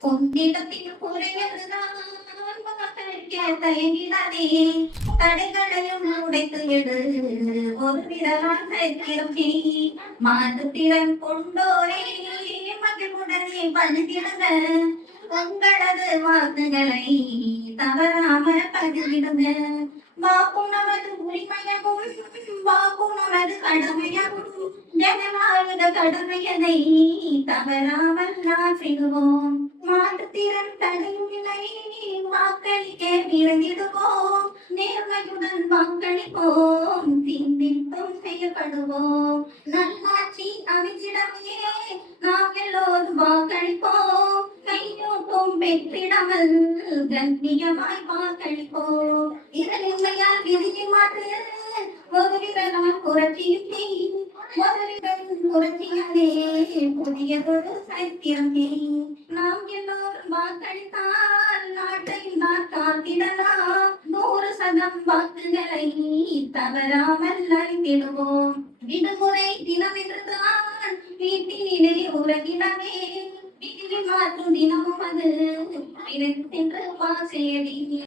உன்னிடத்தில் குறையதுதான் மகளுக்கே தயங்கிடாதே. தடைகளையும் உடைத்து எடு. ஒரு விரலால் தைத்திடும் நீ. மாற்றுத்திறன் கொண்டோரே மகிழ்வுடனே பணிந்திடுங்க. உங்களது வாக்குகளை தவறாம பகிர்ந்திடுங்க. வாக்கும் நமது உரிமையகும், வாக்கும் நமது கடமையகும். ஜனநாயக கடமையதை தவறாமல் நாற்றிடுவோம். மாற்றுத்திறன் தடையில்லை, வாக்களிக்க விரைந்திடுவோம். நேர்மையுடன் வாக்களிப்போம், தீர்ந்திட்டும் செய்யப்படுவோம். நல்லாட்சி அமைச்சிடமே நாம் எல்லோரும் வாக்களிப்போம். கையூட்டும் பெற்றிடாமல் கண்ணியமாய் வாக்களிப்போம். இதனின்மையால் விதியை மாற்று, ஒரு விரலால் புரட்சியுமே. ஒரு விரல் புரட்சியாலே புதியதொரு சரித்திரமே. நாம் எல்லோரும் வாக்களித்தால் நாட்டை நான் காத்திடலாம். 100% வாக்குகளை தவறாமல் அறிந்திடுவோம். விடுமுறை தினம் என்றுதான் வீட்டினிலே உறங்கிடவே. விதியை மாற்றும் தினமும் அது சென்று வாசேடி.